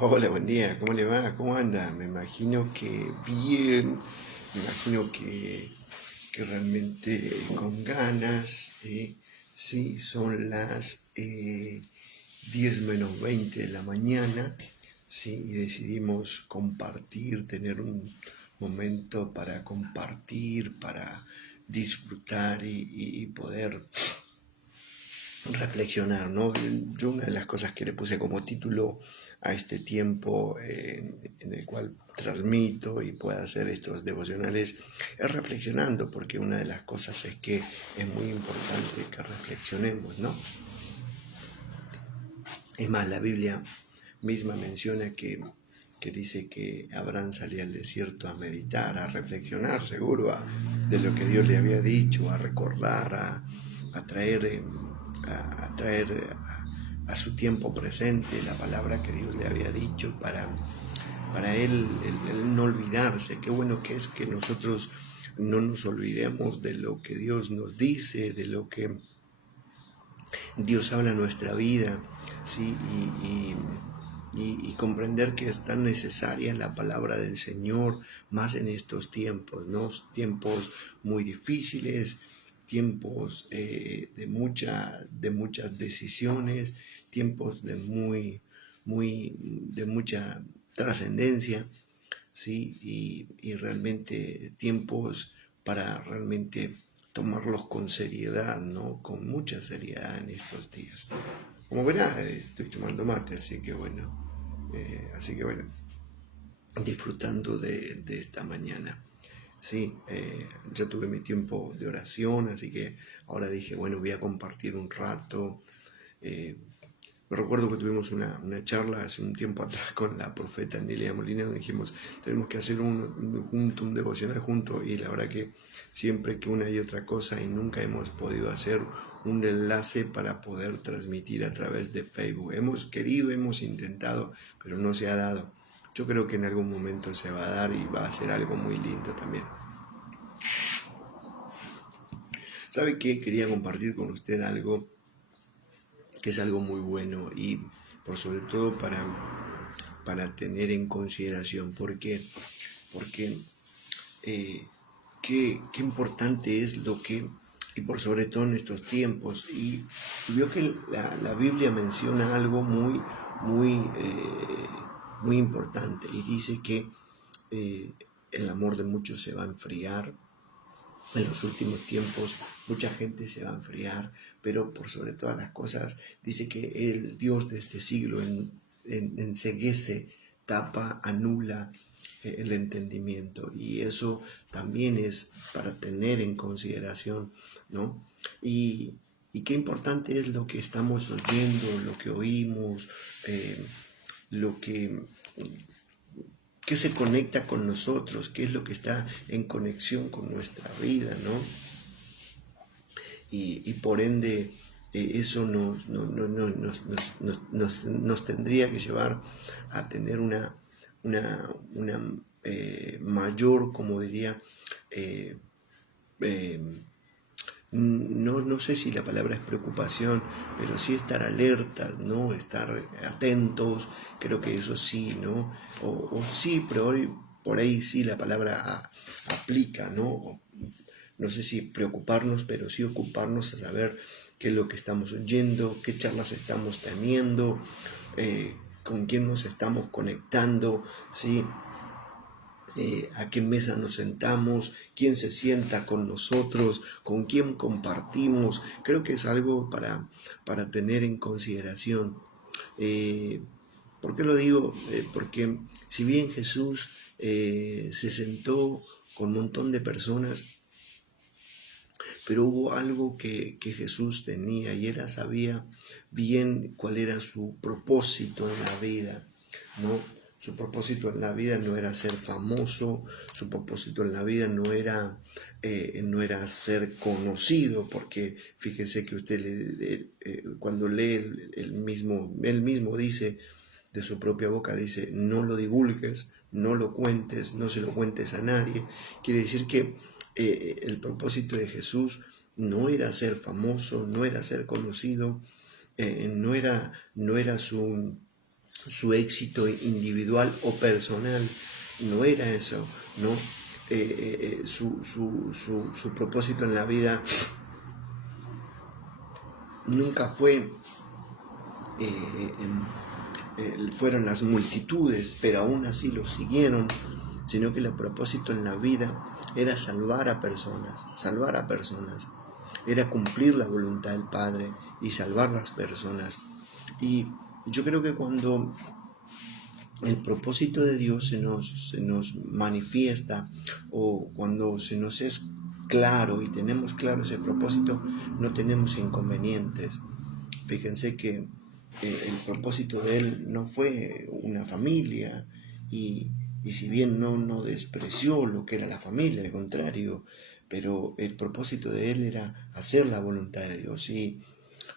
Hola, buen día, ¿cómo le va? ¿Cómo anda? Me imagino que bien, me imagino que realmente con ganas, sí, son las 10 menos 20 de la mañana, sí, y decidimos compartir, tener un momento para compartir, para disfrutar y poder reflexionar, ¿no? Yo una de las cosas que le puse como título a este tiempo en el cual transmito y puedo hacer estos devocionales es reflexionando, porque una de las cosas es que es muy importante que reflexionemos, ¿no? Es más, la Biblia misma menciona que dice que Abraham salía al desierto a meditar, a reflexionar, seguro, de lo que Dios le había dicho, a recordar, a traer, a traer a su tiempo presente la palabra que Dios le había dicho para él no olvidarse. Qué bueno que es que nosotros no nos olvidemos de lo que Dios nos dice, de lo que Dios habla en nuestra vida, ¿sí? Y comprender que es tan necesaria la palabra del Señor, más en estos tiempos, ¿no? Tiempos muy difíciles, tiempos de muchas decisiones, tiempos de mucha trascendencia, ¿sí? Y realmente tiempos para realmente tomarlos con seriedad, ¿no? Con mucha seriedad en estos días. Como verá, estoy tomando mate, así que bueno, disfrutando de esta mañana. Sí, yo tuve mi tiempo de oración, así que ahora dije, bueno, voy a compartir un rato. eh, Me recuerdo que tuvimos una charla hace un tiempo atrás con la profeta Nelia Molina, donde dijimos, tenemos que hacer un devocional junto, y la verdad que siempre que una y otra cosa, y nunca hemos podido hacer un enlace para poder transmitir a través de Facebook. Hemos querido, hemos intentado, pero no se ha dado. Yo creo que en algún momento se va a dar y va a ser algo muy lindo también. ¿Sabe qué? Quería compartir con usted algo que es algo muy bueno y por sobre todo para tener en consideración. ¿Por qué? Porque qué importante es lo que, y por sobre todo en estos tiempos, y veo que la Biblia menciona algo muy importante, y dice que el amor de muchos se va a enfriar. En los últimos tiempos mucha gente se va a enfriar, pero por sobre todas las cosas dice que el Dios de este siglo enceguece, tapa, anula el entendimiento, y eso también es para tener en consideración, ¿no? Y, y qué importante es lo que estamos oyendo, lo que oímos, lo que qué se conecta con nosotros, qué es lo que está en conexión con nuestra vida, ¿no? Y por ende eso nos tendría que llevar a tener una mayor, como diría, eh, eh, no sé si la palabra es preocupación, pero sí estar alertas, ¿no? Estar atentos, creo que eso sí, ¿no? O sí, pero por ahí sí la palabra aplica, ¿no? No sé si preocuparnos, pero sí ocuparnos a saber qué es lo que estamos oyendo, qué charlas estamos teniendo, con quién nos estamos conectando, ¿sí? A qué mesa nos sentamos, quién se sienta con nosotros, con quién compartimos. Creo que es algo para tener en consideración. Eh, ¿Por qué lo digo? Porque si bien Jesús se sentó con un montón de personas, pero hubo algo que Jesús tenía, y era, sabía bien cuál era su propósito en la vida, ¿no? Su propósito en la vida no era ser famoso, su propósito en la vida no era ser conocido, porque fíjese que usted cuando lee él mismo dice, de su propia boca dice, no lo divulgues, no lo cuentes, no se lo cuentes a nadie. Quiere decir que el propósito de Jesús no era ser famoso, no era ser conocido, no era su éxito individual o personal, no era eso, ¿no? Su propósito en la vida nunca fue, fueron las multitudes, pero aún así lo siguieron, sino que el propósito en la vida era salvar a personas, era cumplir la voluntad del Padre y salvar las personas. Y yo creo que cuando el propósito de Dios se nos manifiesta, o cuando se nos es claro y tenemos claro ese propósito, no tenemos inconvenientes. Fíjense que el propósito de Él no fue una familia, y si bien no despreció lo que era la familia, al contrario, pero el propósito de Él era hacer la voluntad de Dios. Y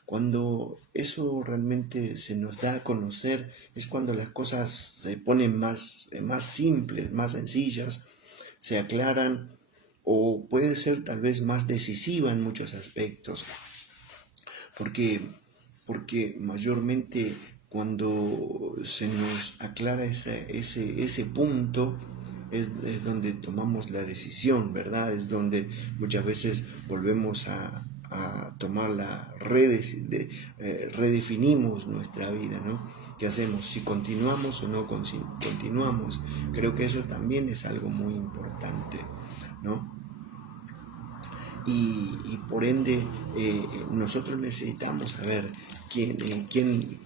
cuando eso realmente se nos da a conocer, es cuando las cosas se ponen más simples, más sencillas, se aclaran, o puede ser tal vez más decisiva en muchos aspectos, porque mayormente cuando se nos aclara ese punto, es donde tomamos la decisión, ¿verdad? Es donde muchas veces volvemos a tomar redefinimos nuestra vida, ¿no? ¿Qué hacemos? Si continuamos o no continuamos. Creo que eso también es algo muy importante, ¿no? Y por ende nosotros necesitamos saber quién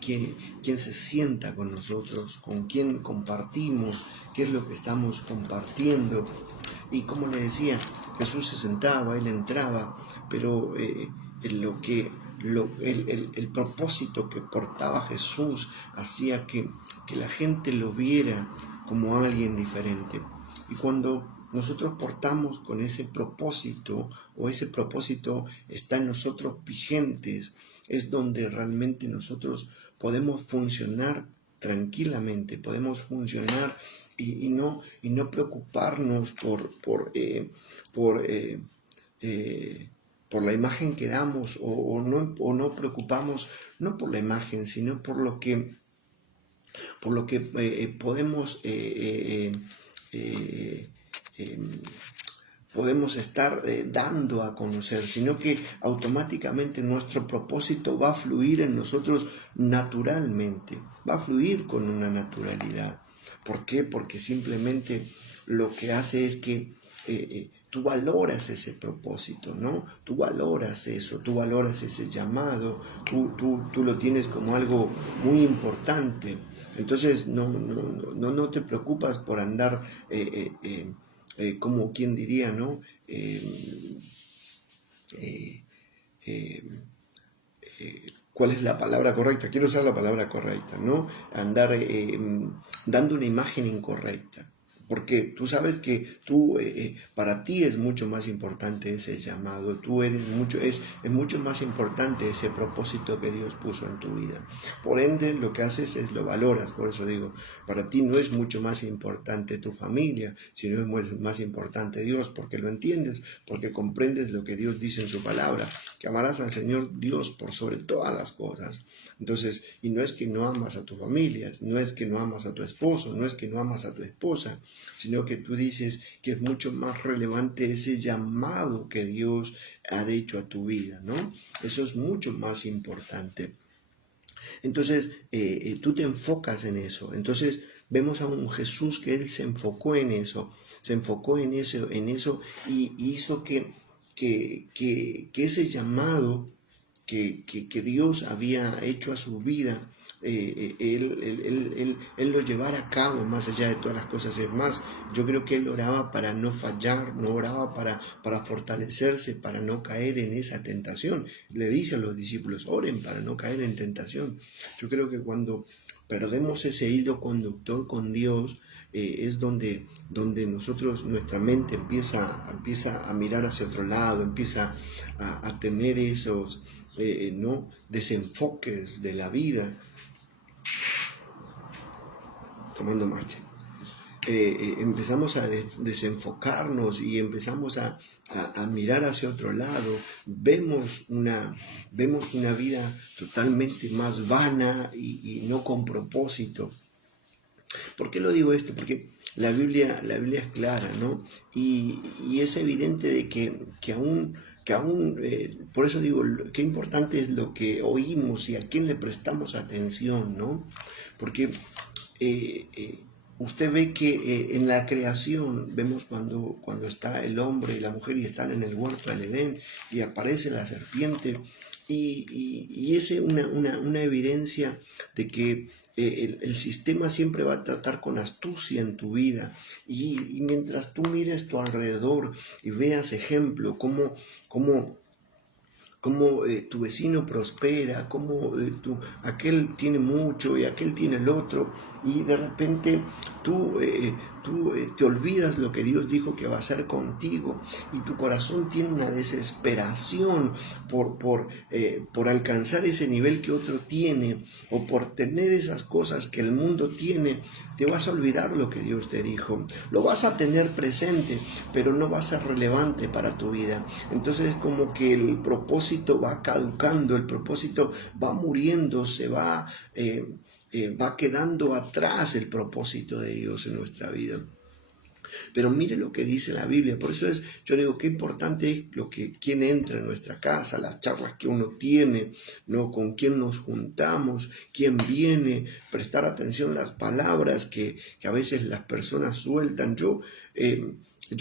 se sienta con nosotros, con quién compartimos, qué es lo que estamos compartiendo. Y como le decía, Jesús se sentaba, Él entraba, pero el propósito que portaba Jesús hacía que la gente lo viera como alguien diferente. Y cuando nosotros portamos con ese propósito, o ese propósito está en nosotros vigentes, es donde realmente nosotros podemos funcionar tranquilamente, podemos funcionar y no preocuparnos por la imagen que damos, o no preocupamos, no por la imagen, sino por lo que podemos podemos estar dando a conocer, sino que automáticamente nuestro propósito va a fluir en nosotros naturalmente, va a fluir con una naturalidad. ¿Por qué? Porque simplemente lo que hace es que tú valoras ese propósito, ¿no? Tú valoras eso, tú valoras ese llamado, tú lo tienes como algo muy importante. Entonces no te preocupas por andar como quien diría, ¿no? ¿Cuál es la palabra correcta? Quiero usar la palabra correcta, ¿no? Andar dando una imagen incorrecta. Porque tú sabes que para ti es mucho más importante ese llamado, es mucho más importante ese propósito que Dios puso en tu vida. Por ende, lo que haces es lo valoras. Por eso digo, para ti no es mucho más importante tu familia, sino es más importante Dios, porque lo entiendes, porque comprendes lo que Dios dice en su palabra, que amarás al Señor Dios por sobre todas las cosas. Entonces, y no es que no amas a tu familia, no es que no amas a tu esposo, no es que no amas a tu esposa, sino que tú dices que es mucho más relevante ese llamado que Dios ha hecho a tu vida, ¿no? Eso es mucho más importante. Entonces, tú te enfocas en eso. Entonces, vemos a un Jesús que Él se enfocó en eso, y hizo que ese llamado que Dios había hecho a su vida, él lo llevara a cabo más allá de todas las cosas. Es más, yo creo que Él oraba para no fallar, no oraba para fortalecerse, para no caer en esa tentación. Le dice a los discípulos, oren para no caer en tentación. Yo creo que cuando perdemos ese hilo conductor con Dios, es donde nuestra mente empieza a mirar hacia otro lado, empieza a tener esos ¿no? desenfoques de la vida. Tomando mate. empezamos a desenfocarnos y empezamos a mirar hacia otro lado, vemos una vida totalmente más vana y no con propósito. ¿Por qué lo digo esto? Porque la Biblia es clara, ¿no? Y es evidente de que aún por eso digo, qué importante es lo que oímos y a quién le prestamos atención, ¿no? Porque usted ve que en la creación, vemos cuando está el hombre y la mujer y están en el huerto del Edén y aparece la serpiente y es una evidencia de que el sistema siempre va a tratar con astucia en tu vida y mientras tú mires tu alrededor y veas ejemplo, cómo tu vecino prospera, cómo aquel tiene mucho y aquel tiene el otro, y de repente tú te olvidas lo que Dios dijo que va a hacer contigo, y tu corazón tiene una desesperación por alcanzar ese nivel que otro tiene, o por tener esas cosas que el mundo tiene. Te vas a olvidar lo que Dios te dijo. Lo vas a tener presente, pero no va a ser relevante para tu vida. Entonces como que el propósito va caducando, el propósito va muriendo, va quedando atrás el propósito de Dios en nuestra vida. Pero mire lo que dice la Biblia. Por eso yo digo, qué importante es quién entra en nuestra casa, las charlas que uno tiene, ¿no? Con quién nos juntamos, quién viene, prestar atención a las palabras que a veces las personas sueltan. Yo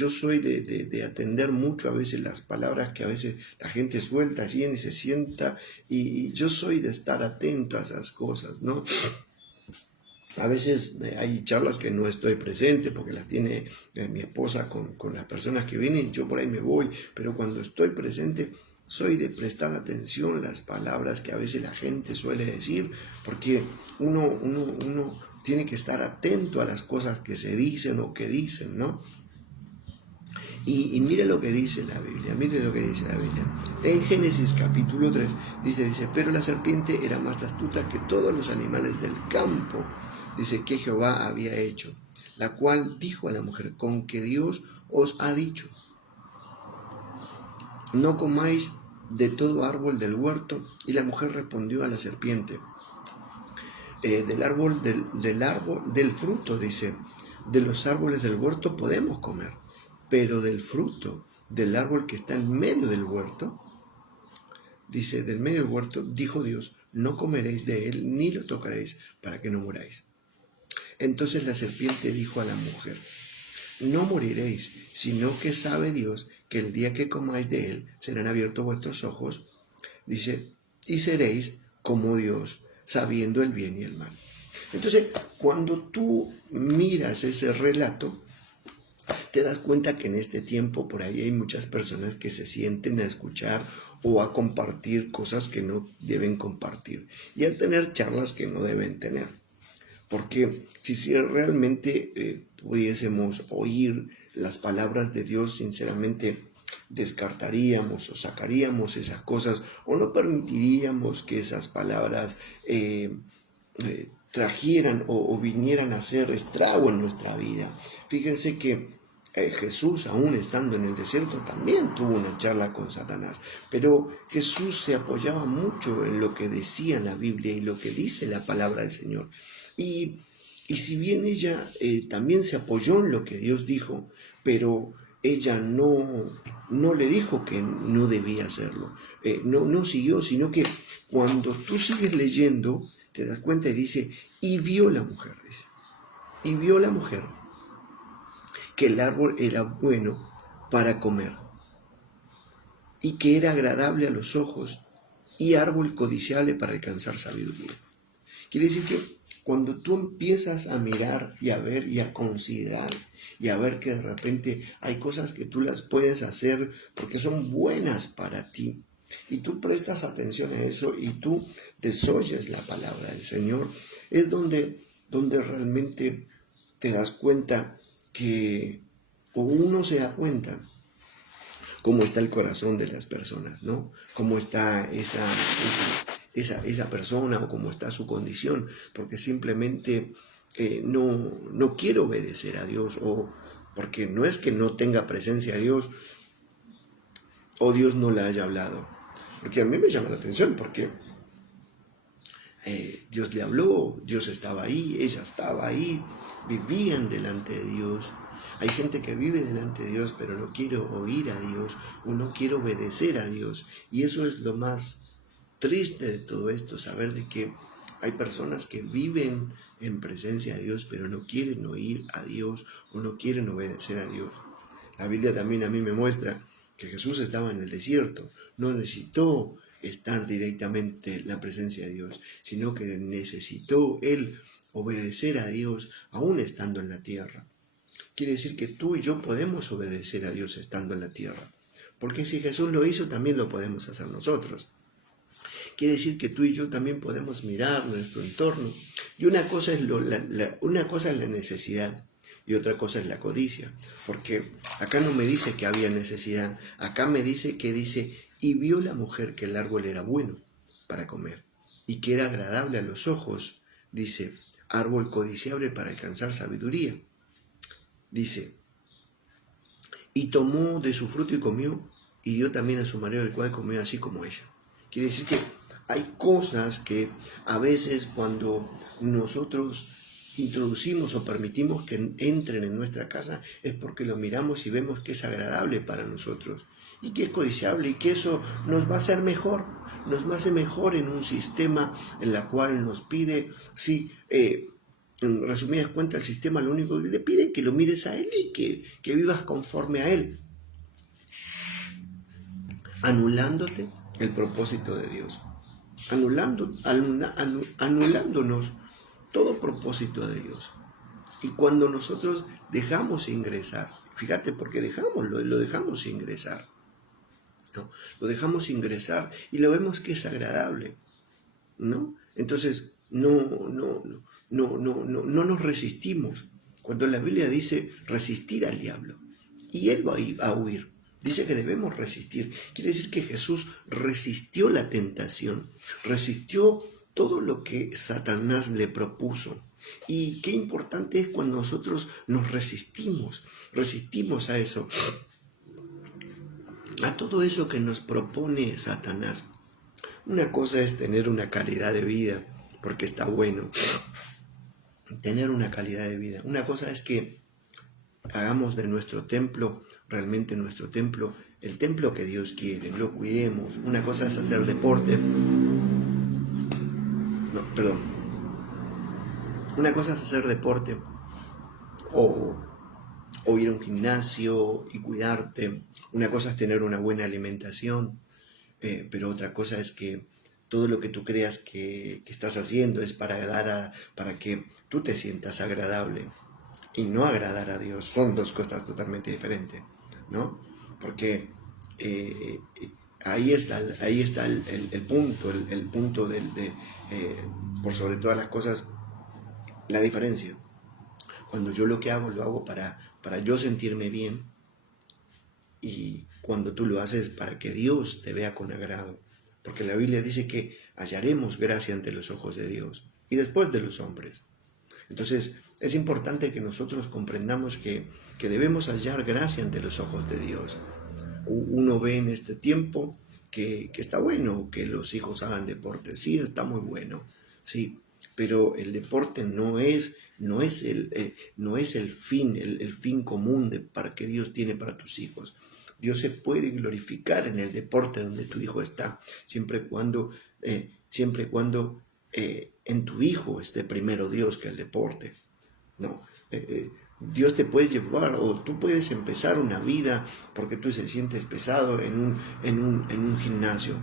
soy de atender mucho a veces las palabras que a veces la gente suelta, viene y se sienta, y yo soy de estar atento a esas cosas, ¿no? A veces hay charlas que no estoy presente porque las tiene mi esposa con las personas que vienen, yo por ahí me voy, pero cuando estoy presente soy de prestar atención a las palabras que a veces la gente suele decir, porque uno tiene que estar atento a las cosas que se dicen o que dicen, ¿no? Y mire lo que dice la Biblia, En Génesis capítulo 3 dice, pero la serpiente era más astuta que todos los animales del campo, dice, que Jehová había hecho, la cual dijo a la mujer, con que Dios os ha dicho, no comáis de todo árbol del huerto. Y la mujer respondió a la serpiente, del fruto, dice, de los árboles del huerto podemos comer, pero del fruto del árbol que está en medio del huerto, dice, del medio del huerto, dijo Dios, no comeréis de él, ni lo tocaréis, para que no muráis. Entonces la serpiente dijo a la mujer, no moriréis, sino que sabe Dios que el día que comáis de él, serán abiertos vuestros ojos, dice, y seréis como Dios, sabiendo el bien y el mal. Entonces, cuando tú miras ese relato, te das cuenta que en este tiempo por ahí hay muchas personas que se sienten a escuchar o a compartir cosas que no deben compartir y a tener charlas que no deben tener. Porque si realmente pudiésemos oír las palabras de Dios, sinceramente descartaríamos o sacaríamos esas cosas o no permitiríamos que esas palabras trajeran o vinieran a hacer estrago en nuestra vida. Fíjense que Jesús, aún estando en el desierto, también tuvo una charla con Satanás, pero Jesús se apoyaba mucho en lo que decía la Biblia y lo que dice la palabra del Señor. Y si bien ella también se apoyó en lo que Dios dijo, pero ella no le dijo que no debía hacerlo, no siguió, sino que cuando tú sigues leyendo, te das cuenta y dice, y vio la mujer, que el árbol era bueno para comer y que era agradable a los ojos y árbol codiciable para alcanzar sabiduría. Quiere decir que cuando tú empiezas a mirar y a ver y a considerar y a ver que de repente hay cosas que tú las puedes hacer porque son buenas para ti y tú prestas atención a eso y tú desoyes la palabra del Señor, es donde realmente te das cuenta o uno se da cuenta cómo está el corazón de las personas, ¿no? Cómo está esa persona o cómo está su condición, porque simplemente no quiero obedecer a Dios, o porque no es que no tenga presencia a Dios o Dios no le haya hablado. Porque a mí me llama la atención, porque Dios le habló, Dios estaba ahí, ella estaba ahí, vivían delante de Dios. Hay gente que vive delante de Dios, pero no quiere oír a Dios o no quiere obedecer a Dios. Y eso es lo más triste de todo esto, saber de que hay personas que viven en presencia de Dios, pero no quieren oír a Dios o no quieren obedecer a Dios. La Biblia también a mí me muestra que Jesús estaba en el desierto, no necesitó estar directamente en la presencia de Dios, sino que necesitó él obedecer a Dios aún estando en la tierra. Quiere decir que tú y yo podemos obedecer a Dios estando en la tierra, porque si Jesús lo hizo, también lo podemos hacer nosotros. Quiere decir que tú y yo también podemos mirar nuestro entorno, y una cosa es la necesidad y otra cosa es la codicia, porque acá no me dice que había necesidad, acá me dice y vio la mujer que el árbol era bueno para comer y que era agradable a los ojos, dice, árbol codiciable para alcanzar sabiduría. Dice, y tomó de su fruto y comió, y dio también a su marido, el cual comió así como ella. Quiere decir que hay cosas que a veces cuando nosotros introducimos o permitimos que entren en nuestra casa es porque lo miramos y vemos que es agradable para nosotros y que es codiciable y que eso nos va a hacer mejor, nos va a hacer mejor en un sistema en el cual nos pide, sí, en resumidas cuentas, el sistema lo único que le pide es que lo mires a él y que vivas conforme a él, anulándote el propósito de Dios, anulándonos todo propósito de Dios. Y cuando nosotros dejamos ingresar, fíjate, porque lo dejamos ingresar, ¿no? Lo dejamos ingresar y lo vemos que es agradable, ¿no? Entonces, no nos resistimos. Cuando la Biblia dice resistir al diablo, y él va a huir. Dice que debemos resistir. Quiere decir que Jesús resistió la tentación, resistió todo lo que Satanás le propuso. Y qué importante es cuando nosotros nos resistimos a eso, a todo eso que nos propone Satanás. Una cosa es tener una calidad de vida, porque está bueno tener una calidad de vida. Una cosa es que hagamos de nuestro templo, realmente nuestro templo, el templo que Dios quiere, lo cuidemos. Una cosa es hacer deporte. Una cosa es hacer deporte o ir a un gimnasio y cuidarte. Una cosa es tener una buena alimentación, pero otra cosa es que todo lo que tú creas que estás haciendo es para que tú te sientas agradable y no agradar a Dios. Son dos cosas totalmente diferentes, ¿no? Porque ahí está el punto, el punto por sobre todas las cosas, la diferencia. Cuando yo lo hago para yo sentirme bien, y cuando tú lo haces para que Dios te vea con agrado. Porque la Biblia dice que hallaremos gracia ante los ojos de Dios y después de los hombres. Entonces, es importante que nosotros comprendamos que debemos hallar gracia ante los ojos de Dios. Uno ve en este tiempo que está bueno que los hijos hagan deporte. Sí, está muy bueno, sí, pero el deporte no es el fin común para que Dios tiene para tus hijos. Dios se puede glorificar en el deporte donde tu hijo está, siempre y cuando en tu hijo esté primero Dios que el deporte. No, Dios te puede llevar, o tú puedes empezar una vida porque tú te sientes pesado en un gimnasio,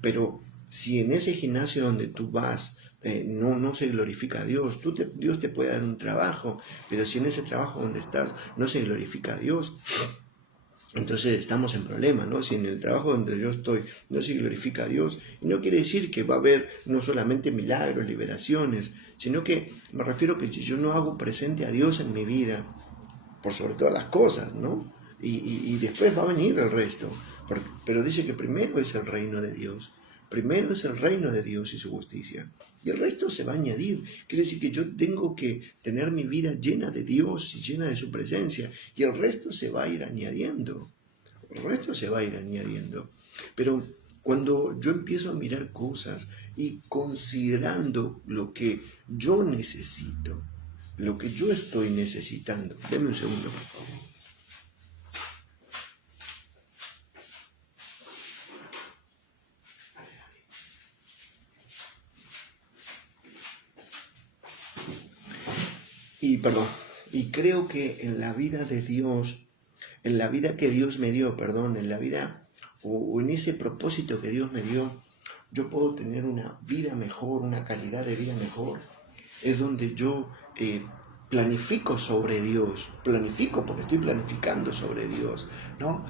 pero si en ese gimnasio donde tú vas no se glorifica a Dios, Dios te puede dar un trabajo, pero si en ese trabajo donde estás no se glorifica a Dios, entonces estamos en problema, ¿no? Si en el trabajo donde yo estoy no se glorifica a Dios, y no quiere decir que va a haber no solamente milagros, liberaciones, sino que me refiero que si yo no hago presente a Dios en mi vida, por sobre todas las cosas, ¿no? Y después va a venir el resto, pero dice que primero es el reino de Dios. Primero es el reino de Dios y su justicia. Y el resto se va a añadir. Quiere decir que yo tengo que tener mi vida llena de Dios y llena de su presencia. Y el resto se va a ir añadiendo. El resto se va a ir añadiendo. Pero cuando yo empiezo a mirar cosas y considerando lo que yo necesito, lo que yo estoy necesitando. Deme un segundo, por favor. Y creo que en la vida de Dios, en la vida que Dios me dio, en la vida o en ese propósito que Dios me dio, yo puedo tener una vida mejor, una calidad de vida mejor. Es donde yo planifico sobre Dios, planifico porque estoy planificando sobre Dios, ¿no?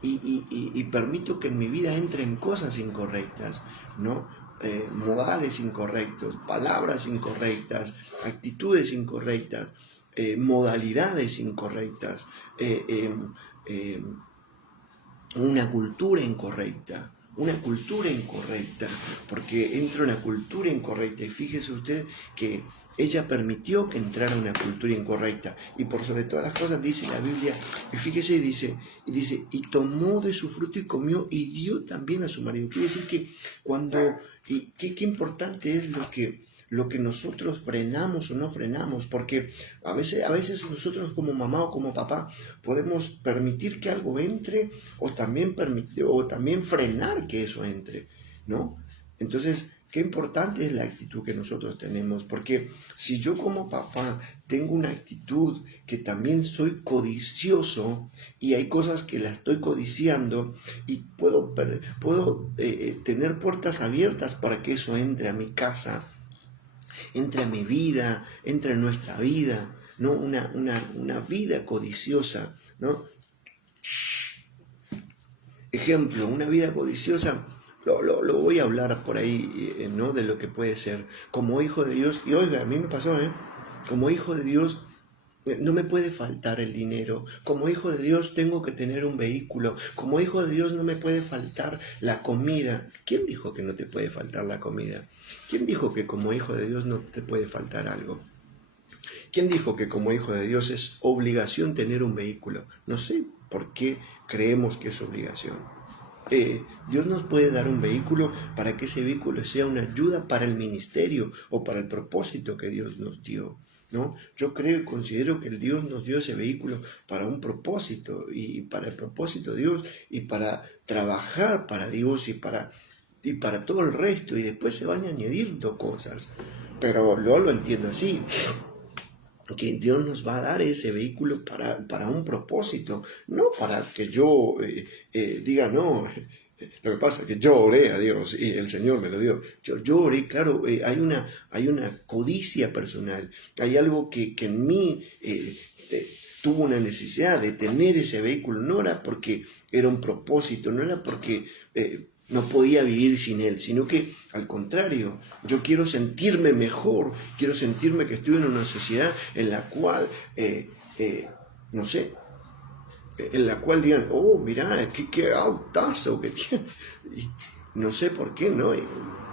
Y permito que en mi vida entren cosas incorrectas, ¿no? Modales incorrectos, palabras incorrectas, actitudes incorrectas, modalidades incorrectas, una cultura incorrecta, porque entra una cultura incorrecta y fíjese usted que ella permitió que entrara una cultura incorrecta y por sobre todas las cosas dice la Biblia, y fíjese, dice, y tomó de su fruto y comió y dio también a su marido. Quiere decir que qué importante es lo que nosotros frenamos o no frenamos, porque a veces nosotros como mamá o como papá podemos permitir que algo entre o también frenar que eso entre, ¿no? Entonces, qué importante es la actitud que nosotros tenemos, porque si yo como papá tengo una actitud que también soy codicioso y hay cosas que la estoy codiciando y puedo tener puertas abiertas para que eso entre a mi casa, entre a mi vida, entre a nuestra vida, ¿no? Una vida codiciosa, ¿no? Ejemplo, una vida codiciosa, lo voy a hablar por ahí, ¿no? De lo que puede ser. Como hijo de Dios, y oiga, a mí me pasó, como hijo de Dios, no me puede faltar el dinero. Como hijo de Dios tengo que tener un vehículo. Como hijo de Dios no me puede faltar la comida. ¿Quién dijo que no te puede faltar la comida? ¿Quién dijo que como hijo de Dios no te puede faltar algo? ¿Quién dijo que como hijo de Dios es obligación tener un vehículo? No sé por qué creemos que es obligación. Dios nos puede dar un vehículo para que ese vehículo sea una ayuda para el ministerio o para el propósito que Dios nos dio, ¿no? Yo creo y considero que el Dios nos dio ese vehículo para un propósito y para el propósito de Dios y para trabajar para Dios y para todo el resto, y después se van añadiendo cosas, pero yo lo entiendo así, que Dios nos va a dar ese vehículo para un propósito, no para que yo diga, no, lo que pasa es que yo oré a Dios y el Señor me lo dio. Yo oré, claro, hay una codicia personal, hay algo que en mí tuvo una necesidad de tener ese vehículo, no era porque era un propósito, no era porque no podía vivir sin él, sino que al contrario, yo quiero sentirme mejor, quiero sentirme que estoy en una sociedad en la cual, no sé, en la cual digan, oh, mira, qué autazo que tiene, y no sé por qué, ¿no? Y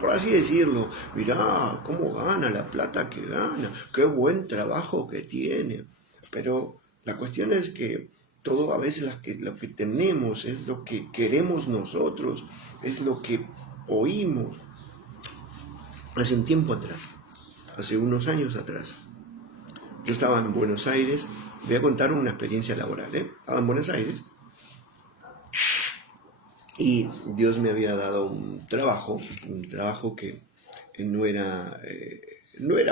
por así decirlo, mira cómo gana, la plata que gana, qué buen trabajo que tiene, pero la cuestión es que todo a veces lo que tenemos es lo que queremos nosotros, es lo que oímos. Hace un tiempo atrás, hace unos años atrás, yo estaba en Buenos Aires, voy a contar una experiencia laboral, estaba en Buenos Aires y Dios me había dado un trabajo que no era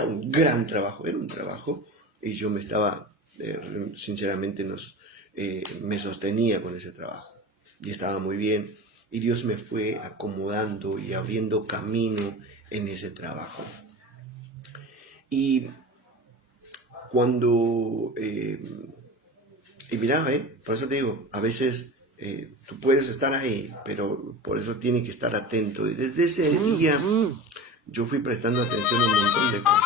un gran trabajo, era un trabajo y yo me estaba, sinceramente, me sostenía con ese trabajo y estaba muy bien y Dios me fue acomodando y abriendo camino en ese trabajo. Y cuando, y mira, por eso te digo, a veces tú puedes estar ahí, pero por eso tienes que estar atento. Y desde ese día yo fui prestando atención a un montón de cosas.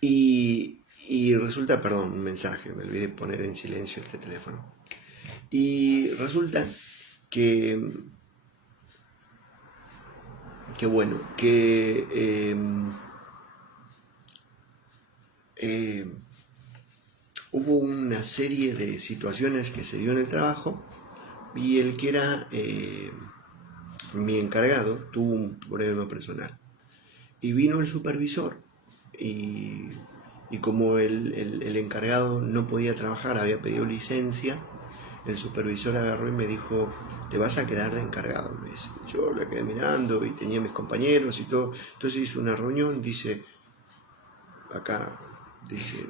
Y resulta, perdón, un mensaje, me olvidé poner en silencio este teléfono. Y resulta que que bueno, que hubo una serie de situaciones que se dio en el trabajo y el que era mi encargado tuvo un problema personal. Y vino el supervisor y como el encargado no podía trabajar, había pedido licencia, el supervisor agarró y me dijo, te vas a quedar de encargado, me dice. Yo la quedé mirando y tenía mis compañeros y todo. Entonces hizo una reunión, dice, acá, dice,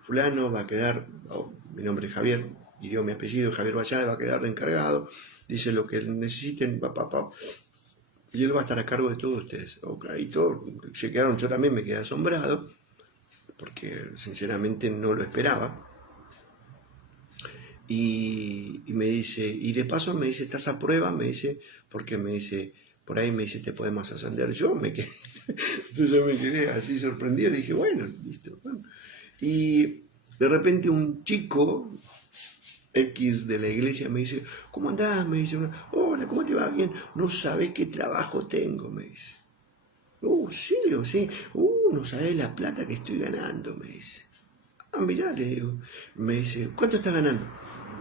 fulano va a quedar, mi nombre es Javier, y dio mi apellido, Javier Vallada, va a quedar de encargado, dice lo que necesiten, y él va a estar a cargo de todos ustedes. Y todos se quedaron, yo también me quedé asombrado, porque sinceramente no lo esperaba. Y me dice, y de paso me dice, ¿estás a prueba? Me dice, porque me dice, por ahí me dice, te podemos ascender. Yo me quedé, entonces me quedé así sorprendido, dije, bueno, listo. Bueno. Y de repente un chico X de la iglesia me dice, ¿cómo andás? Me dice, hola, ¿cómo te va? Bien. No sabés qué trabajo tengo, me dice. Sí, le digo, sí. No sabés la plata que estoy ganando, me dice. Mirá, le digo. Me dice, ¿cuánto estás ganando?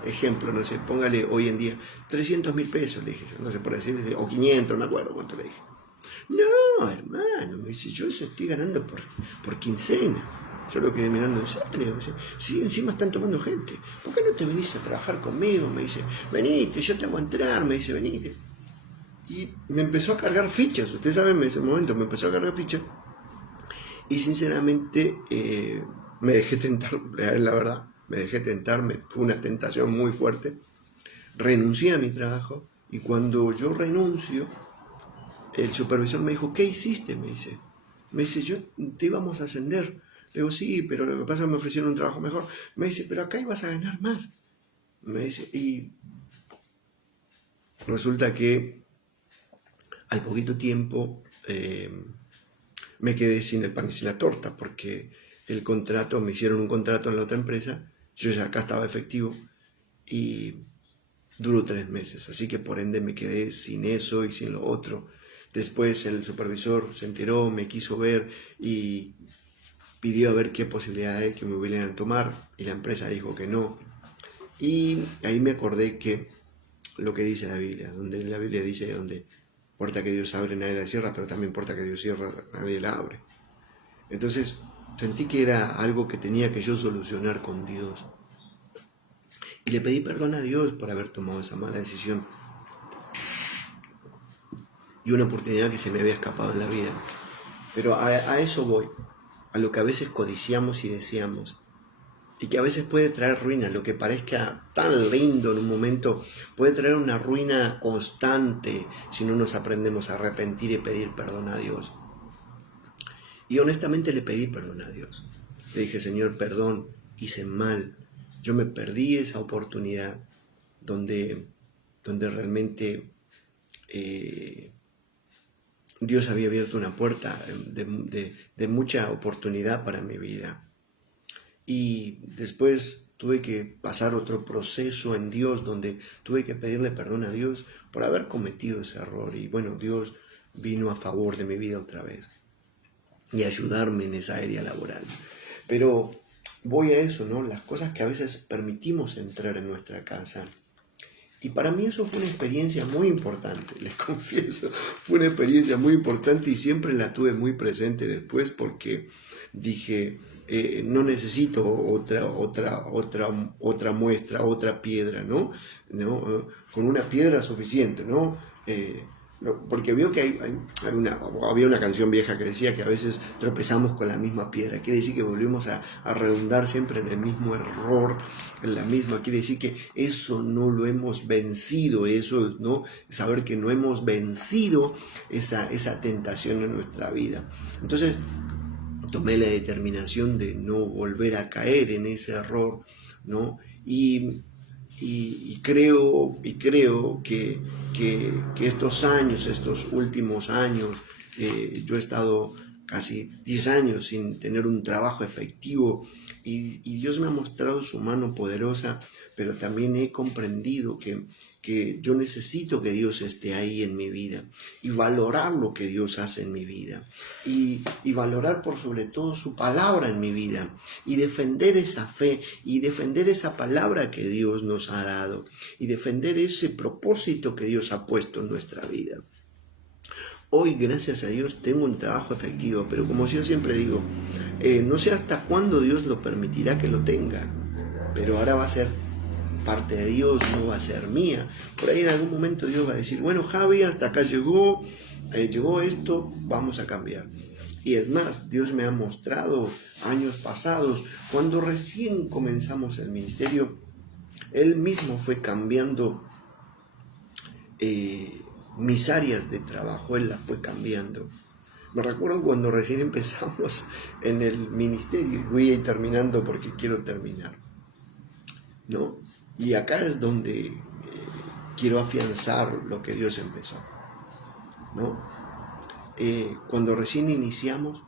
Ejemplo, no sé, póngale hoy en día 300.000 pesos, le dije yo, no sé por decir, o 500, no me acuerdo cuánto le dije. No, hermano, me dice, yo eso estoy ganando por quincena. Yo lo quedé mirando en serio. Sí, encima están tomando gente. ¿Por qué no te venís a trabajar conmigo? Me dice, venite, yo te hago entrar. Me dice, venite. Y me empezó a cargar fichas. Ustedes saben, en ese momento me empezó a cargar fichas. Y sinceramente me dejé tentar, la verdad. Me dejé tentar, fue una tentación muy fuerte. Renuncié a mi trabajo. Y cuando yo renuncio, el supervisor me dijo, ¿qué hiciste? Me dice, yo te íbamos a ascender. Le digo, sí, pero lo que pasa es que me ofrecieron un trabajo mejor. Me dice, pero acá ibas a ganar más. Me dice, y resulta que al poquito tiempo me quedé sin el pan y sin la torta, porque el contrato, me hicieron un contrato en la otra empresa, yo ya acá estaba efectivo, y duró 3 meses, así que por ende me quedé sin eso y sin lo otro. Después el supervisor se enteró, me quiso ver y pidió a ver qué posibilidades que me hubieran a tomar, y la empresa dijo que no. Y ahí me acordé que lo que dice la Biblia, donde la Biblia dice, donde puerta que Dios abre nadie la cierra, pero también puerta que Dios cierra nadie la abre. Entonces sentí que era algo que tenía que yo solucionar con Dios. Y le pedí perdón a Dios por haber tomado esa mala decisión. Y una oportunidad que se me había escapado en la vida. Pero a eso voy, a lo que a veces codiciamos y deseamos. Y que a veces puede traer ruina, lo que parezca tan lindo en un momento, puede traer una ruina constante si no nos aprendemos a arrepentir y pedir perdón a Dios. Y honestamente le pedí perdón a Dios. Le dije, Señor, perdón, hice mal. Yo me perdí esa oportunidad donde realmente Dios había abierto una puerta de mucha oportunidad para mi vida. Y después tuve que pasar otro proceso en Dios donde tuve que pedirle perdón a Dios por haber cometido ese error. Y bueno, Dios vino a favor de mi vida otra vez y ayudarme en esa área laboral. Pero voy a eso, ¿no? Las cosas que a veces permitimos entrar en nuestra casa. Y para mí eso fue una experiencia muy importante, les confieso, fue una experiencia muy importante y siempre la tuve muy presente después porque dije, no necesito otra muestra, otra piedra, ¿no? Con una piedra suficiente, ¿no? Porque veo que había una canción vieja que decía que a veces tropezamos con la misma piedra. Quiere decir que volvemos a redundar siempre en el mismo error, en la misma. Quiere decir que eso no lo hemos vencido, eso, ¿no? Saber que no hemos vencido esa tentación en nuestra vida. Entonces, tomé la determinación de no volver a caer en ese error, ¿no? Y creo que estos años, estos últimos años, yo he estado casi 10 años sin tener un trabajo efectivo y Dios me ha mostrado su mano poderosa, pero también he comprendido que yo necesito que Dios esté ahí en mi vida y valorar lo que Dios hace en mi vida y valorar por sobre todo su palabra en mi vida y defender esa fe y defender esa palabra que Dios nos ha dado y defender ese propósito que Dios ha puesto en nuestra vida. Hoy, gracias a Dios, tengo un trabajo efectivo, pero como yo siempre digo, no sé hasta cuándo Dios lo permitirá que lo tenga, pero ahora va a ser parte de Dios, no va a ser mía. Por ahí en algún momento Dios va a decir, bueno, Javi, hasta acá llegó esto, vamos a cambiar. Y es más, Dios me ha mostrado años pasados, cuando recién comenzamos el ministerio, Él mismo fue cambiando mis áreas de trabajo, Él las fue cambiando. Me recuerdo cuando recién empezamos en el ministerio, y voy a ir terminando porque quiero terminar, ¿no? Y acá es donde quiero afianzar lo que Dios empezó, ¿no? Cuando recién iniciamos,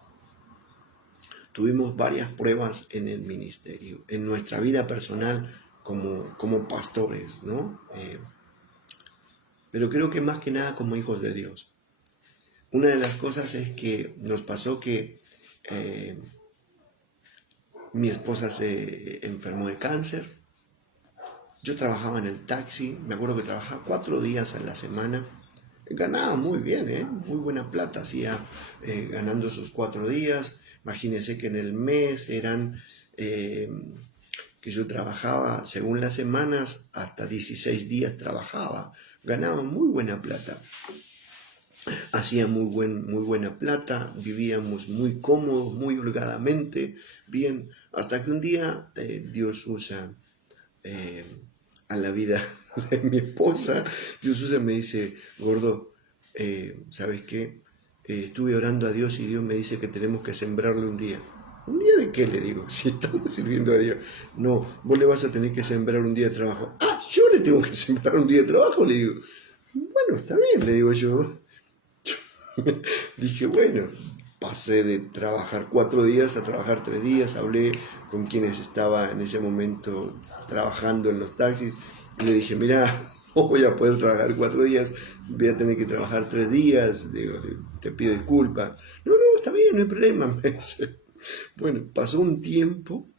tuvimos varias pruebas en el ministerio, en nuestra vida personal como pastores, ¿no? Pero creo que más que nada como hijos de Dios. Una de las cosas es que nos pasó que mi esposa se enfermó de cáncer. Yo trabajaba en el taxi, me acuerdo que trabajaba 4 días a la semana. Ganaba muy bien, muy buena plata hacía ganando esos 4 días. Imagínense que en el mes eran que yo trabajaba según las semanas, hasta 16 días trabajaba. Ganaba muy buena plata. Hacía muy buena plata, vivíamos muy cómodos, muy holgadamente, bien, hasta que un día Dios usa a la vida de mi esposa, Dios usa y me dice, gordo, ¿sabes qué? Estuve orando a Dios y Dios me dice que tenemos que sembrarle un día. ¿Un día de qué? Le digo, si estamos sirviendo a Dios. No, vos le vas a tener que sembrar un día de trabajo. Ah, yo le tengo que sembrar un día de trabajo, le digo. Bueno, está bien, le digo yo. Dije, bueno, pasé de trabajar 4 días a trabajar 3 días, hablé con quienes estaba en ese momento trabajando en los taxis y le dije, mira, no voy a poder trabajar 4 días, voy a tener que trabajar 3 días, digo, te pido disculpas. No, está bien, no hay problema, me dice. Bueno, pasó un tiempo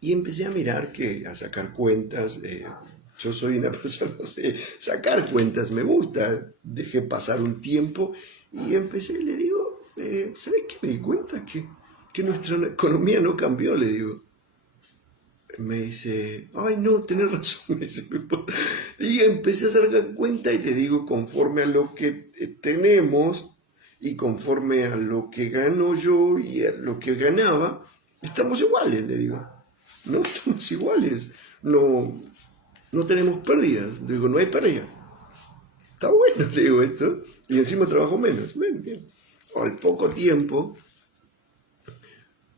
y empecé a mirar a sacar cuentas. Yo soy una persona, no sé, sacar cuentas me gusta. Dejé pasar un tiempo y empecé, le digo, ¿sabes qué? Me di cuenta que nuestra economía no cambió, le digo. Me dice, ay no, tenés razón. Y empecé a sacar cuenta y le digo, conforme a lo que tenemos y conforme a lo que gano yo y a lo que ganaba, estamos iguales, le digo. No estamos iguales, no tenemos pérdidas. Digo, no hay pérdida. Está bueno, le digo esto. Y encima trabajo menos. Bien. Al poco tiempo,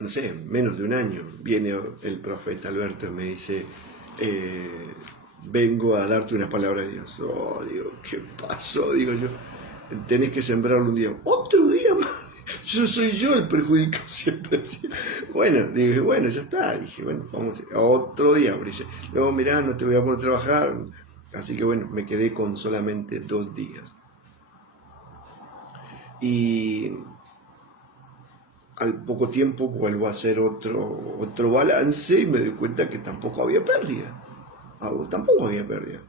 no sé, menos de un año, viene el profeta Alberto y me dice, vengo a darte una palabra de Dios. Oh, digo, ¿qué pasó? Digo yo, tenés que sembrarlo un día. ¿Otro día más? Soy yo el perjudicado siempre. Bueno, dije, bueno, ya está. Dije, bueno, vamos a otro día. Dice, luego mirá, no te voy a poder trabajar. Así que bueno, me quedé con solamente 2 días. Y al poco tiempo vuelvo a hacer otro balance y me doy cuenta que tampoco había pérdida. Tampoco había pérdida.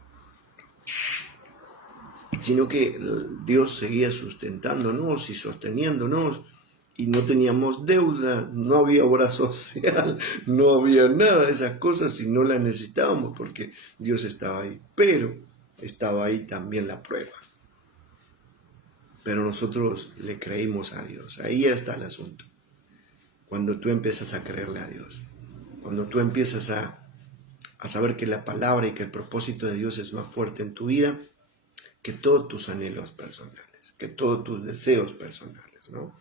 Sino que Dios seguía sustentándonos y sosteniéndonos y no teníamos deuda, no había obra social, no había nada de esas cosas y no las necesitábamos porque Dios estaba ahí. Pero estaba ahí también la prueba. Pero nosotros le creímos a Dios. Ahí está el asunto. Cuando tú empiezas a creerle a Dios, cuando tú empiezas a saber que la palabra y que el propósito de Dios es más fuerte en tu vida que todos tus anhelos personales, que todos tus deseos personales, ¿no?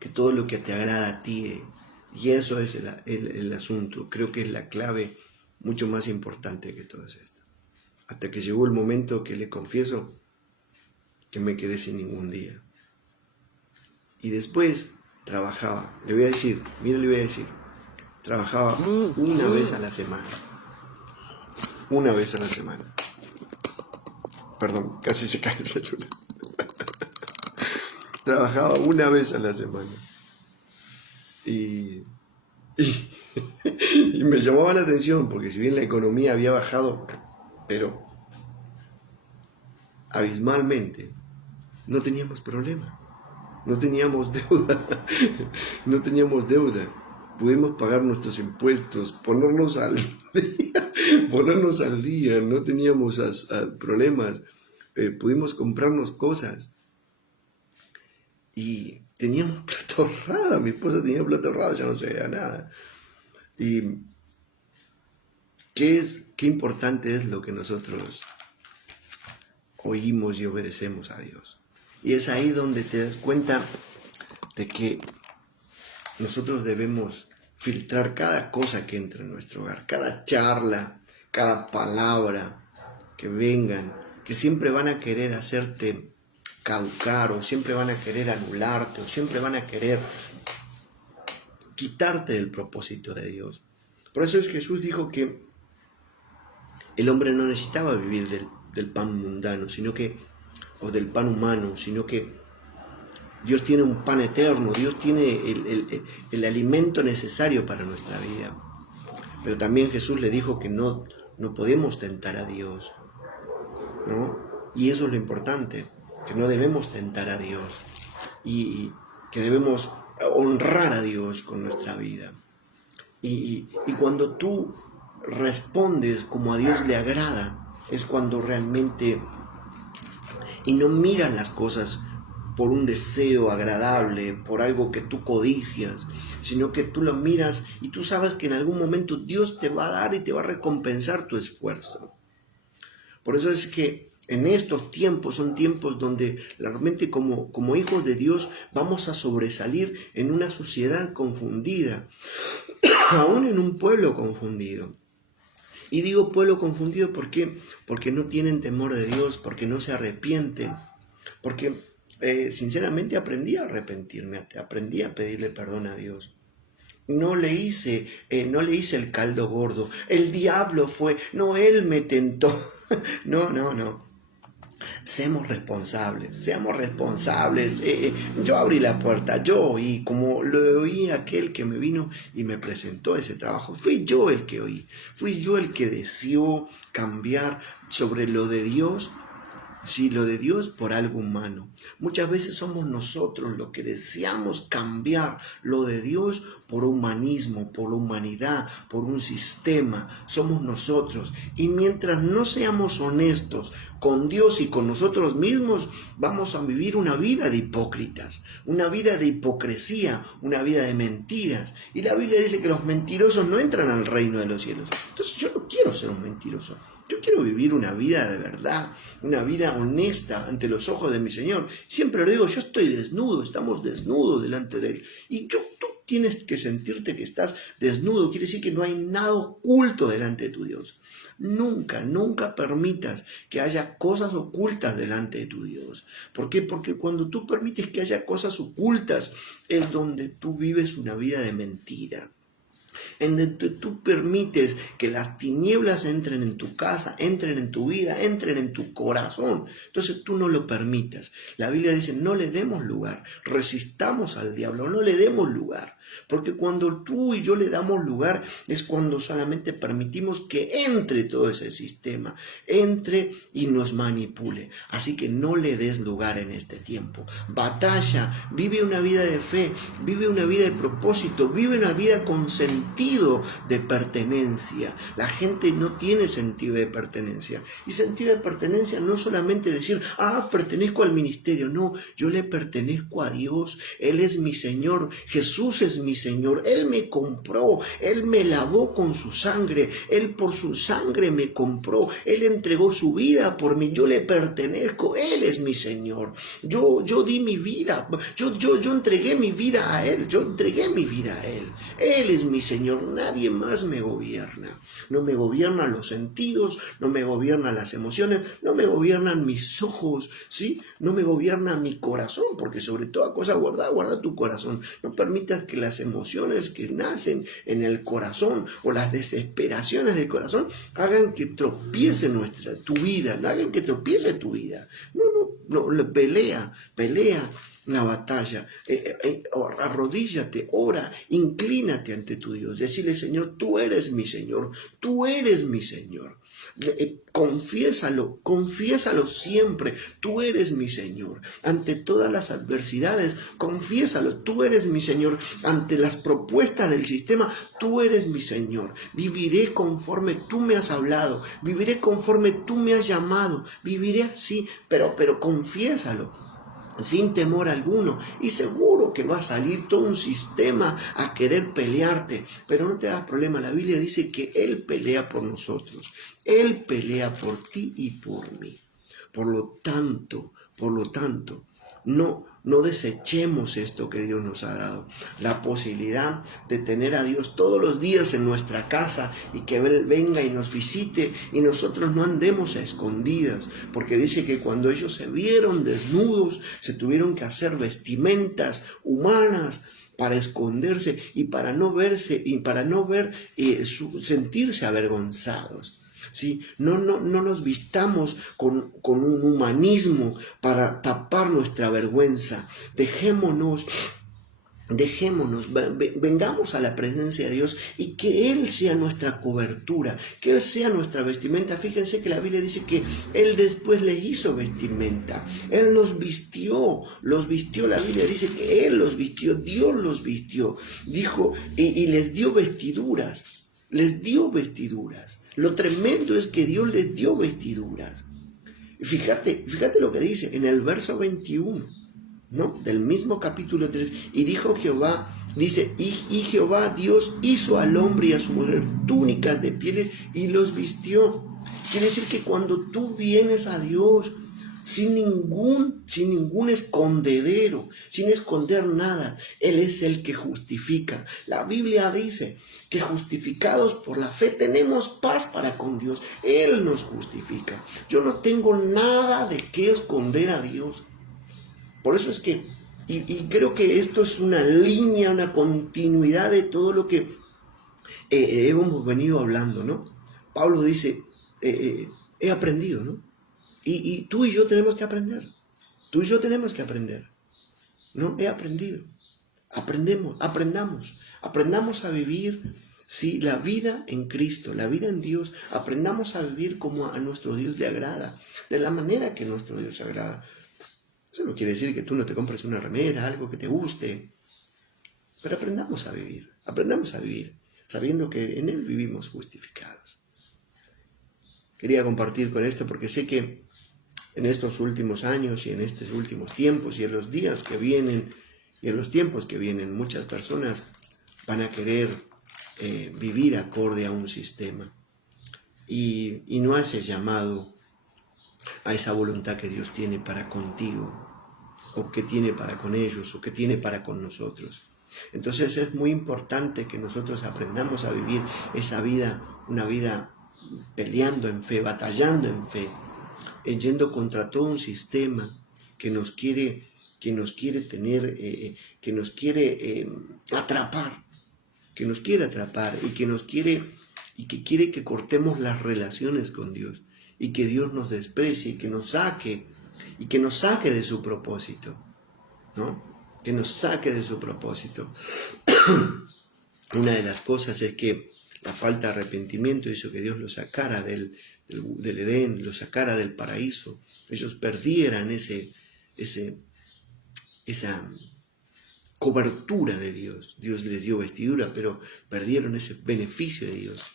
Que todo lo que te agrada a ti, y eso es el asunto, creo que es la clave mucho más importante que todo esto. Hasta que llegó el momento que le confieso que me quedé sin ningún día. Y después trabajaba, le voy a decir, trabajaba una vez a la semana. Una vez a la semana. Perdón, casi se cae el celular. Trabajaba una vez a la semana. Y me llamaba la atención, porque si bien la economía había bajado, pero abismalmente, no teníamos problema. No teníamos deuda. No teníamos deuda. Pudimos pagar nuestros impuestos, ponernos al día, no teníamos problemas, pudimos comprarnos cosas y teníamos plata ahorrada, mi esposa tenía plata ahorrada, ya no se veía nada. Y qué importante es lo que nosotros oímos y obedecemos a Dios. Y es ahí donde te das cuenta de que nosotros debemos filtrar cada cosa que entra en nuestro hogar, cada charla, cada palabra que vengan, que siempre van a querer hacerte caducar, o siempre van a querer anularte, o siempre van a querer quitarte del propósito de Dios. Por eso es que Jesús dijo que el hombre no necesitaba vivir del pan mundano, o del pan humano, sino que Dios tiene un pan eterno, Dios tiene el alimento necesario para nuestra vida. Pero también Jesús le dijo que no podemos tentar a Dios, ¿no? Y eso es lo importante, que no debemos tentar a Dios y que debemos honrar a Dios con nuestra vida. Y cuando tú respondes como a Dios le agrada, es cuando realmente, y no miras las cosas por un deseo agradable, por algo que tú codicias, sino que tú lo miras y tú sabes que en algún momento Dios te va a dar y te va a recompensar tu esfuerzo. Por eso es que en estos tiempos son tiempos donde realmente como hijos de Dios vamos a sobresalir en una sociedad confundida, aún en un pueblo confundido. Y digo pueblo confundido porque no tienen temor de Dios, porque no se arrepienten, porque sinceramente aprendí a arrepentirme, aprendí a pedirle perdón a Dios. No le hice el caldo gordo. El diablo fue, no, él me tentó. No. Seamos responsables. Yo abrí la puerta, y como lo oí aquel que me vino y me presentó ese trabajo, fui yo el que oí, fui yo el que deseó cambiar sobre lo de Dios. Sí, lo de Dios por algo humano. Muchas veces somos nosotros los que deseamos cambiar lo de Dios por humanismo, por humanidad, por un sistema. Somos nosotros. Y mientras no seamos honestos con Dios y con nosotros mismos, vamos a vivir una vida de hipócritas, una vida de hipocresía, una vida de mentiras. Y la Biblia dice que los mentirosos no entran al reino de los cielos. Entonces yo no quiero ser un mentiroso. Yo quiero vivir una vida de verdad, una vida honesta ante los ojos de mi Señor. Siempre lo digo, yo estoy desnudo, estamos desnudos delante de Él. Y tú tienes que sentirte que estás desnudo, quiere decir que no hay nada oculto delante de tu Dios. Nunca permitas que haya cosas ocultas delante de tu Dios. ¿Por qué? Porque cuando tú permites que haya cosas ocultas es donde tú vives una vida de mentira. En donde tú permites que las tinieblas entren en tu casa, entren en tu vida, entren en tu corazón. Entonces tú no lo permitas. La Biblia dice, no le demos lugar, resistamos al diablo, no le demos lugar. Porque cuando tú y yo le damos lugar es cuando solamente permitimos que entre todo ese sistema, entre y nos manipule. Así que no le des lugar en este tiempo. Batalla, vive una vida de fe, vive una vida de propósito, vive una vida con sentido de pertenencia. La gente no tiene sentido de pertenencia. Y sentido de pertenencia no solamente decir, pertenezco al ministerio. No, yo le pertenezco a Dios. Él es mi Señor. Jesús es mi Señor. Él me compró. Él me lavó con su sangre. Él por su sangre me compró. Él entregó su vida por mí. Yo le pertenezco. Él es mi Señor. Yo di mi vida. Yo entregué mi vida a Él. Yo entregué mi vida a Él. Él es mi Señor. Señor, nadie más me gobierna. No me gobiernan los sentidos, no me gobiernan las emociones, no me gobiernan mis ojos, ¿sí? No me gobierna mi corazón, porque sobre toda cosa guarda tu corazón. No permitas que las emociones que nacen en el corazón o las desesperaciones del corazón hagan que tropiece tu vida, hagan que tropiece tu vida. No, pelea la batalla, arrodíllate, ora, inclínate ante tu Dios, decirle: Señor, tú eres mi Señor, tú eres mi Señor. Confiésalo siempre, tú eres mi Señor. Ante todas las adversidades, confiésalo, tú eres mi Señor. Ante las propuestas del sistema, tú eres mi Señor. Viviré conforme tú me has hablado, viviré conforme tú me has llamado, viviré así, pero confiésalo sin temor alguno, y seguro que va a salir todo un sistema a querer pelearte, pero no te hagas problema. La Biblia dice que Él pelea por nosotros, Él pelea por ti y por mí. Por lo tanto, no desechemos esto que Dios nos ha dado, la posibilidad de tener a Dios todos los días en nuestra casa y que Él venga y nos visite y nosotros no andemos a escondidas, porque dice que cuando ellos se vieron desnudos, se tuvieron que hacer vestimentas humanas para esconderse y para no verse y para no sentirse avergonzados. ¿Sí? No nos vistamos con un humanismo para tapar nuestra vergüenza. Vengamos a la presencia de Dios y que Él sea nuestra cobertura, que Él sea nuestra vestimenta. Fíjense que la Biblia dice que Él después le hizo vestimenta, Él los vistió, la Biblia dice que Él los vistió, Dios los vistió, dijo, y les dio vestiduras. Lo tremendo es que Dios les dio vestiduras. Fíjate lo que dice en el verso 21, ¿no? Del mismo capítulo 3. Y dijo Jehová, dice, y Jehová Dios hizo al hombre y a su mujer túnicas de pieles y los vistió. Quiere decir que cuando tú vienes a Dios sin ningún escondedero, sin esconder nada, Él es el que justifica. La Biblia dice que justificados por la fe tenemos paz para con Dios. Él nos justifica. Yo no tengo nada de qué esconder a Dios. Por eso es que, y creo que esto es una línea, una continuidad de todo lo que hemos venido hablando, ¿no? Pablo dice, he aprendido, ¿no? Y tú y yo tenemos que aprender. ¿No? He aprendido. Aprendamos a vivir, sí, la vida en Cristo, la vida en Dios. Aprendamos a vivir como a nuestro Dios le agrada, de la manera que nuestro Dios agrada. Eso no quiere decir que tú no te compres una remera, algo que te guste, pero aprendamos a vivir, sabiendo que en Él vivimos justificados. Quería compartir con esto porque sé que en estos últimos años y en estos últimos tiempos y en los días que vienen y en los tiempos que vienen, muchas personas van a querer vivir acorde a un sistema y no haces llamado a esa voluntad que Dios tiene para contigo, o que tiene para con ellos, o que tiene para con nosotros. Entonces es muy importante que nosotros aprendamos a vivir esa vida, una vida peleando en fe, batallando en fe, yendo contra todo un sistema que nos quiere tener, que nos quiere atrapar, y que quiere que cortemos las relaciones con Dios, y que Dios nos desprecie, y que nos saque de su propósito, ¿no? Que nos saque de su propósito. Una de las cosas es que la falta de arrepentimiento hizo que Dios los sacara del Edén, los sacara del paraíso. Ellos perdieran esa cobertura de Dios. Dios les dio vestidura, pero perdieron ese beneficio de Dios.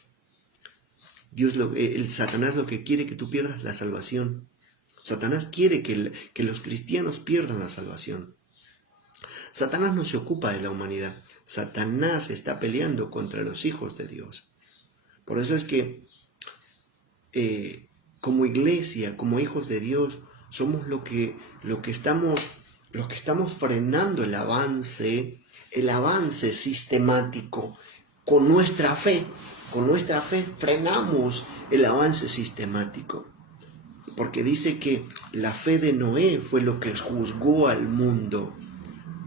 Satanás lo que quiere es que tú pierdas la salvación. Satanás quiere que los cristianos pierdan la salvación. Satanás no se ocupa de la humanidad. Satanás está peleando contra los hijos de Dios. Por eso es que como iglesia, como hijos de Dios, somos lo que estamos frenando el avance sistemático con nuestra fe frenamos el avance sistemático. Porque dice que la fe de Noé fue lo que juzgó al mundo.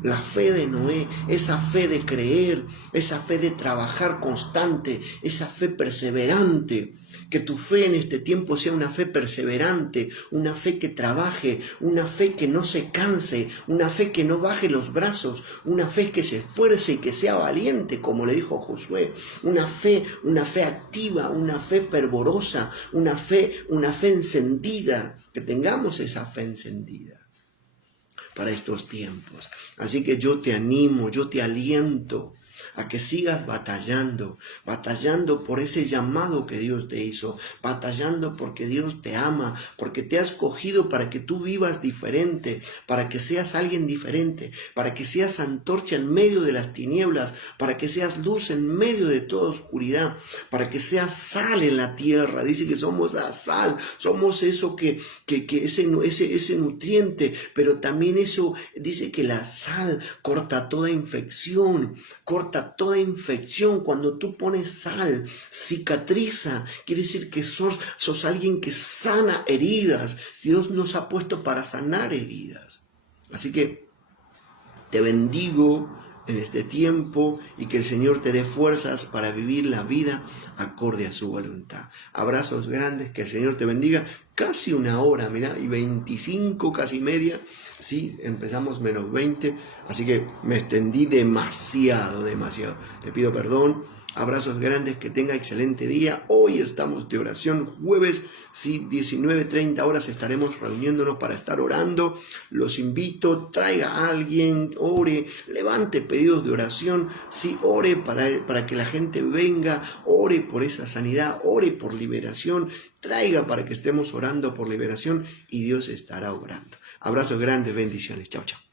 La fe de Noé, esa fe de creer, esa fe de trabajar constante, esa fe perseverante. Que tu fe en este tiempo sea una fe perseverante, una fe que trabaje, una fe que no se canse, una fe que no baje los brazos, una fe que se esfuerce y que sea valiente, como le dijo Josué, una fe activa, una fe fervorosa, una fe encendida, que tengamos esa fe encendida para estos tiempos. Así que yo te animo, yo te aliento a que sigas batallando por ese llamado que Dios te hizo, batallando porque Dios te ama, porque te ha escogido para que tú vivas diferente, para que seas alguien diferente, para que seas antorcha en medio de las tinieblas, para que seas luz en medio de toda oscuridad, para que seas sal en la tierra. Dice que somos la sal, somos eso que ese nutriente, pero también eso dice que la sal corta toda infección, Cuando tú pones sal, cicatriza, quiere decir que sos alguien que sana heridas. Dios nos ha puesto para sanar heridas. Así que te bendigo en este tiempo y que el Señor te dé fuerzas para vivir la vida acorde a su voluntad. Abrazos grandes, que el Señor te bendiga. Casi una hora, mira, y 25, casi media. Sí, empezamos menos 20, así que me extendí demasiado. Te pido perdón. Abrazos grandes, que tenga excelente día. Hoy estamos de oración, jueves, sí, 19:30 horas estaremos reuniéndonos para estar orando. Los invito, traiga a alguien, ore, levante pedidos de oración, sí, ore para que la gente venga, ore por esa sanidad, ore por liberación, traiga para que estemos orando por liberación y Dios estará obrando. Abrazos grandes, bendiciones, chao, chao.